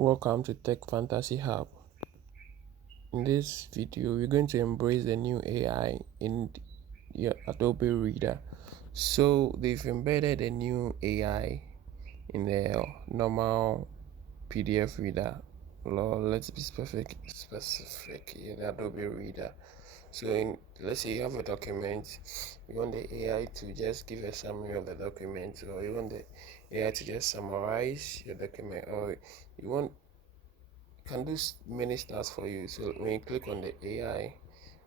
Welcome to Tech Fantasy Hub. In this video, we're going to embrace the new AI in your Adobe Reader. So they've embedded a new AI in the normal PDF reader. Let's be specific in the Adobe Reader. Let's say you have a document, you want the AI to just give a summary of the document, or you want the AI to just summarize your document, or you want can do many stuff for you. So when you click on the AI,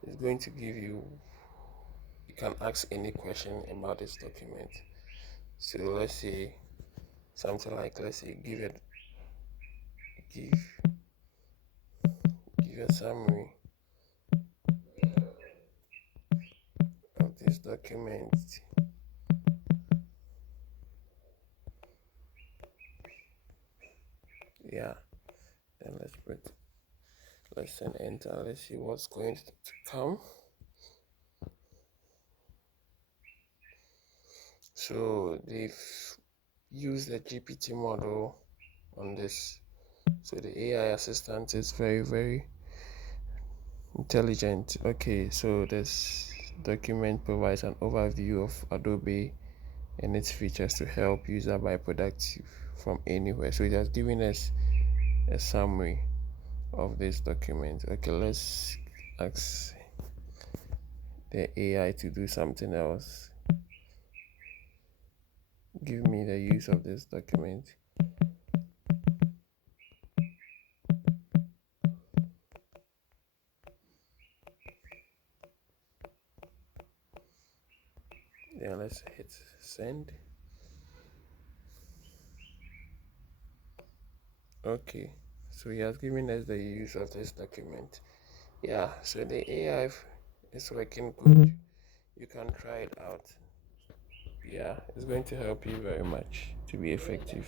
it's going to give you can ask any question about this document. So let's say something like, let's say give give a summary of this document. Yeah, then let's send enter. Let's see what's going to come. So they've used the GPT model on this. So the AI assistant is very intelligent. Okay, so this document provides an overview of Adobe and its features to help user buy products from anywhere. So it has given us a summary of this document. Okay, let's ask the AI to do something else. Give me the use of this document. Then let's hit send. Okay, so he has given us the use of this document. Yeah, so the AI is working good. You can try it out. Yeah, it's going to help you very much to be effective.